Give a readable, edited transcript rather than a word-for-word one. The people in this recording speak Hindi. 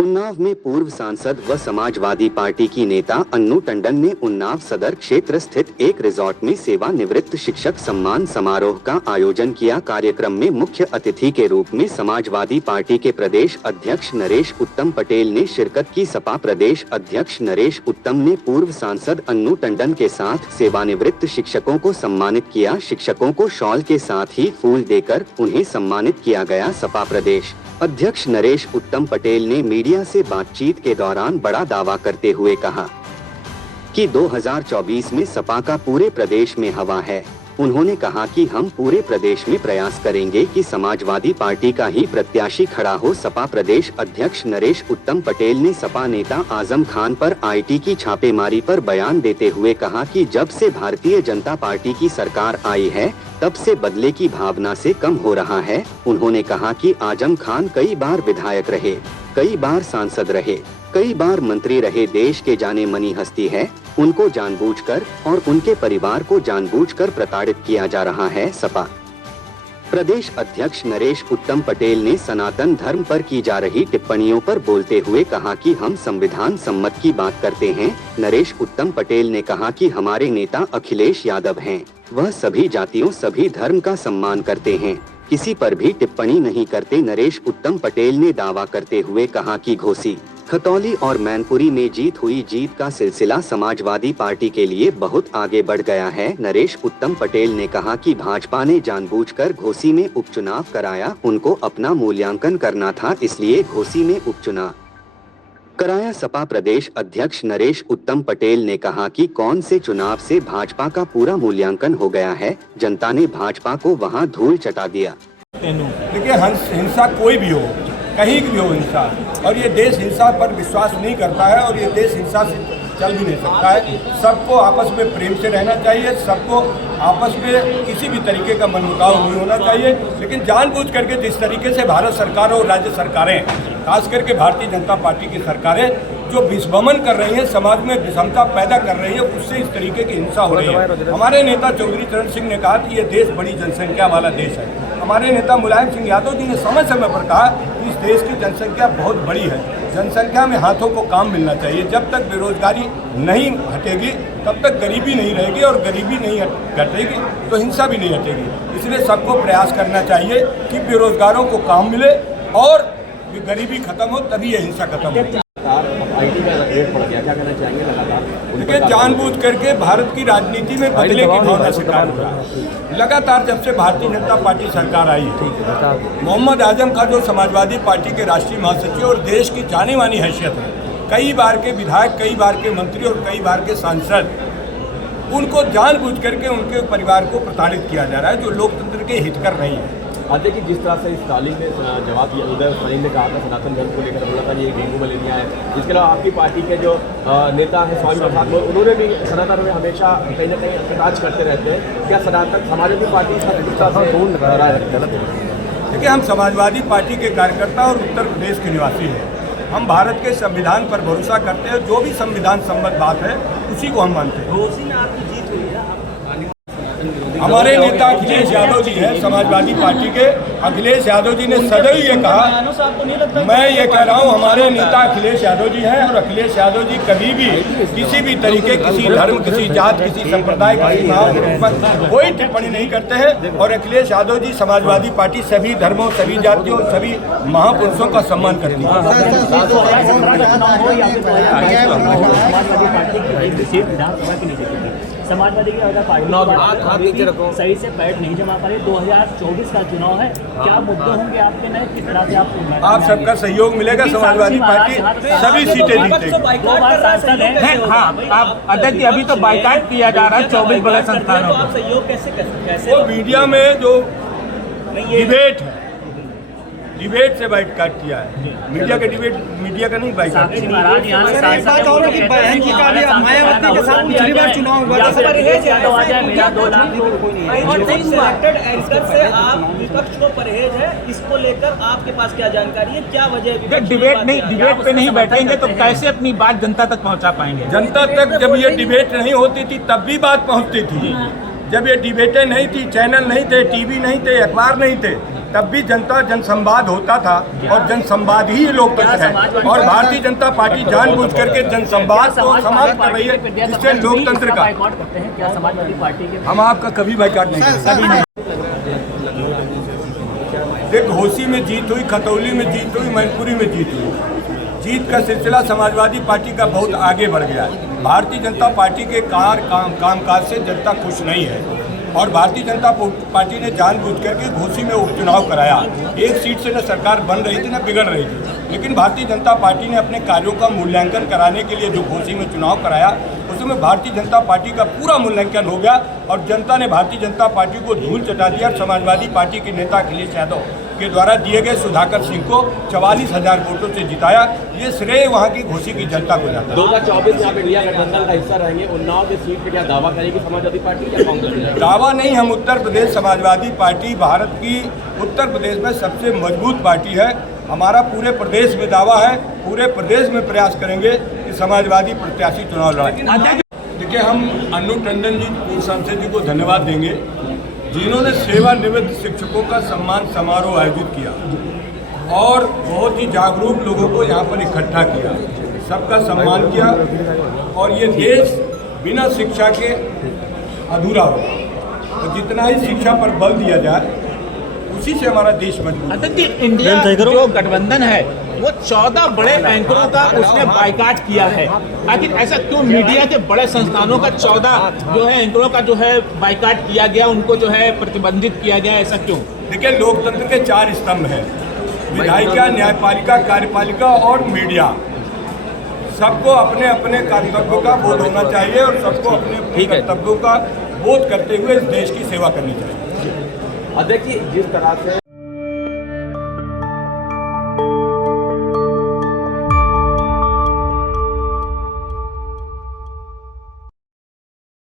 उन्नाव में पूर्व सांसद व समाजवादी पार्टी की नेता अन्नू टंडन ने उन्नाव सदर क्षेत्र स्थित एक रिजॉर्ट में सेवानिवृत्त शिक्षक सम्मान समारोह का आयोजन किया। कार्यक्रम में मुख्य अतिथि के रूप में समाजवादी पार्टी के प्रदेश अध्यक्ष नरेश उत्तम पटेल ने शिरकत की। सपा प्रदेश अध्यक्ष नरेश उत्तम ने पूर्व सांसद अन्नू टंडन के साथ सेवानिवृत्त शिक्षकों को सम्मानित किया। शिक्षकों को शॉल के साथ ही फूल देकर उन्हें सम्मानित किया गया। सपा प्रदेश अध्यक्ष नरेश उत्तम पटेल ने मीडिया से बातचीत के दौरान बड़ा दावा करते हुए कहा कि 2024 में सपा का पूरे प्रदेश में हवा है। उन्होंने कहा कि हम पूरे प्रदेश में प्रयास करेंगे कि समाजवादी पार्टी का ही प्रत्याशी खड़ा हो। सपा प्रदेश अध्यक्ष नरेश उत्तम पटेल ने सपा नेता आजम खान पर आईटी की छापेमारी पर बयान देते हुए कहा कि जब से भारतीय जनता पार्टी की सरकार आई है तब से बदले की भावना से कम हो रहा है। उन्होंने कहा कि आजम खान कई बार विधायक रहे, कई बार सांसद रहे, कई बार मंत्री रहे, देश के जाने मानी हस्ती है। उनको जानबूझकर और उनके परिवार को जानबूझकर प्रताड़ित किया जा रहा है। सपा प्रदेश अध्यक्ष नरेश उत्तम पटेल ने सनातन धर्म पर की जा रही टिप्पणियों पर बोलते हुए कहा कि हम संविधान सम्मत की बात करते हैं। नरेश उत्तम पटेल ने कहा कि हमारे नेता अखिलेश यादव हैं, वह सभी जातियों सभी धर्म का सम्मान करते हैं, किसी पर भी टिप्पणी नहीं करते। नरेश उत्तम पटेल ने दावा करते हुए कहा कि घोसी, खतौली और मैनपुरी में जीत का सिलसिला समाजवादी पार्टी के लिए बहुत आगे बढ़ गया है। नरेश उत्तम पटेल ने कहा कि भाजपा ने जानबूझकर घोसी में उपचुनाव कराया, उनको अपना मूल्यांकन करना था, इसलिए घोसी में उपचुनाव कराया। सपा प्रदेश अध्यक्ष नरेश उत्तम पटेल ने कहा कि कौन से चुनाव से भाजपा का पूरा मूल्यांकन हो गया है, जनता ने भाजपा को वहां धूल चटा दिया। देखिए, हिंसा कोई भी हो, कहीं भी हो हिंसा, और ये देश हिंसा पर विश्वास नहीं करता है और ये देश हिंसा से चल भी नहीं सकता है। सबको आपस में प्रेम से रहना चाहिए, सबको आपस में किसी भी तरीके का मनमुटाव नहीं होना चाहिए। लेकिन जानबूझ करके जिस तरीके से भारत सरकार और राज्य सरकारें, खास करके भारतीय जनता पार्टी की सरकारें जो विस्मन कर रही हैं, समाज में विषमता पैदा कर रही है, उससे इस तरीके की हिंसा हो रही है। हमारे नेता चौधरी चरण सिंह ने कहा कि ये देश बड़ी जनसंख्या वाला देश है। हमारे नेता मुलायम सिंह यादव जी ने समय समय पर कहा कि इस देश की जनसंख्या बहुत बड़ी है, जनसंख्या में हाथों को काम मिलना चाहिए। जब तक बेरोजगारी नहीं हटेगी तब तक गरीबी नहीं रहेगी, और गरीबी नहीं घटेगी तो हिंसा भी नहीं हटेगी। इसलिए सबको प्रयास करना चाहिए कि बेरोजगारों को काम मिले और गरीबी खत्म हो, तभी ये हिंसा खत्म हो। देखिए, जानबूझ करके भारत की राजनीति में बदले की भावना शिकार हो रहा है। लगातार जब से भारतीय जनता पार्टी सरकार आई है, मोहम्मद आजम का जो समाजवादी पार्टी के राष्ट्रीय महासचिव और देश की जानी मानी हैसियत है, कई बार के विधायक, कई बार के मंत्री और कई बार के सांसद, उनको जानबूझ करके उनके परिवार को प्रताड़ित किया जा रहा है, जो लोकतंत्र के हितकर नहीं है। देखिए, जिस तरह से स्टालिन ने जवाब दिया, उदय स्टालिन ने कहा था सनातन धर्म को लेकर बोला था ये डेंगू मलेरिया है। इसके अलावा आपकी पार्टी के जो नेता हैं स्वामी प्रसाद, उन्होंने भी सनातन में हमेशा कहीं ना कहीं एहतजाज करते रहते हैं। क्या सनातन समाजवादी पार्टी देखिए, हम समाजवादी पार्टी के कार्यकर्ता और उत्तर प्रदेश के निवासी हैं। हम भारत के संविधान पर भरोसा करते हैं, जो भी संविधान सम्मत बात है उसी को हम मानते हैं। हमारे नेता अखिलेश यादव जी हैं, समाजवादी पार्टी के। अखिलेश यादव जी ने सदैव ये कहा, मैं ये कह रहा हूँ, हमारे नेता अखिलेश यादव जी हैं और अखिलेश यादव जी कभी भी किसी भी तरीके, किसी धर्म, किसी जात, किसी संप्रदाय, किसी मांग पर कोई टिप्पणी नहीं करते हैं। और अखिलेश यादव जी समाजवादी पार्टी सभी धर्मों, सभी जातियों, सभी महापुरुषों का सम्मान करती है। समाजवादी की अगर पार्टी सही से पैठ नहीं जमा पा रही, 2024 का चुनाव है, क्या मुद्दे होंगे आपके नए, किस तरह से आप सबका सहयोग मिलेगा, समाजवादी पार्टी सभी सीटें जीतेगी। 2 बार सांसद हैं। हाँ, आप अध्यक्ष जी, अभी तो बाइकाट किया जा रहा है 24 बड़े संस्थानों को। सहयोग कैसे वो मीडिया में जो डिबेट है, डिबेट से बाइकाट किया है। मीडिया का डिबेट, मीडिया का नहीं बाइकाट। विपक्ष को परहेज है, इसको लेकर आपके पास क्या जानकारी है, क्या वजह? डिबेट पे नहीं बैठेंगे तो कैसे अपनी बात जनता तक पहुंचा पाएंगे? जनता तक जब ये डिबेट नहीं होती थी तब भी बात पहुंचती थी। जब ये डिबेटें नहीं थी, चैनल नहीं थे, टीवी नहीं थे, अखबार नहीं थे, तब भी जनता जनसंवाद होता था और जनसंवाद ही लोकतंत्र है। और भारतीय जनता पार्टी जानबूझ करके जनसंवाद को समाप्त कर रही है, जिससे लोकतंत्र का बाइकआउट करते हैं क्या समाजवादी पार्टी के? हम आपका कभी बाइकआउट नहीं करते। देख, घोसी में जीत हुई, खतौली में जीत हुई, मैनपुरी में जीत हुई। जीत का सिलसिला समाजवादी पार्टी का बहुत आगे बढ़ गया है। भारतीय जनता पार्टी के कामकाज से जनता खुश नहीं है और भारतीय जनता पार्टी ने जानबूझ करके घोसी में उपचुनाव कराया। एक सीट से न सरकार बन रही थी न बिगड़ रही थी, लेकिन भारतीय जनता पार्टी ने अपने कार्यों का मूल्यांकन कराने के लिए जो घोसी में चुनाव कराया, उसमें भारतीय जनता पार्टी का पूरा मूल्यांकन हो गया और जनता ने भारतीय जनता पार्टी को धूल चटा दिया। समाजवादी पार्टी के नेता अखिलेश यादव के द्वारा दिए गए सुधाकर सिंह को 44,000 वोटों से जिताया। ये श्रेय वहाँ की घोसी की जनता को जाता है। 2024 यहाँ पे इंडिया गठबंधन का हिस्सा रहेंगे। उन्नाव की सीट पे क्या दावा करेगी समाजवादी पार्टी या कांग्रेस? दावा नहीं, हम उत्तर प्रदेश समाजवादी पार्टी भारत की उत्तर प्रदेश में सबसे मजबूत पार्टी है। हमारा पूरे प्रदेश में दावा है, पूरे प्रदेश में प्रयास करेंगे कि समाजवादी प्रत्याशी चुनाव लड़ाएं। देखिए, हम अन्नू टंडन जी पूर्व सांसद जी को धन्यवाद देंगे जिन्होंने सेवानिवृत्त शिक्षकों का सम्मान समारोह आयोजित किया और बहुत ही जागरूक लोगों को यहाँ पर इकट्ठा किया, सबका सम्मान किया। और ये देश बिना शिक्षा के अधूरा होगा और जितना ही शिक्षा पर बल दिया जाए उसी से हमारा देश मजबूत। अतः कि इंडिया जो गठबंधन है वो 14 बड़े एंकरों का उसने बाइकाट किया है। आखिर ऐसा क्यों मीडिया के बड़े संस्थानों का 14 जो है एंकरों का जो है बाइकाट किया गया, उनको जो है प्रतिबंधित किया गया, ऐसा क्यों? देखिए, लोकतंत्र के 4 स्तंभ हैं, विधायिका, न्यायपालिका, कार्यपालिका और मीडिया। सबको अपने अपने कर्तव्यों का बोध होना चाहिए और सबको अपने अपने कर्तव्यों का बोध करते हुए इस देश की सेवा करनी चाहिए। अध्यक्ष जी, जिस तरह से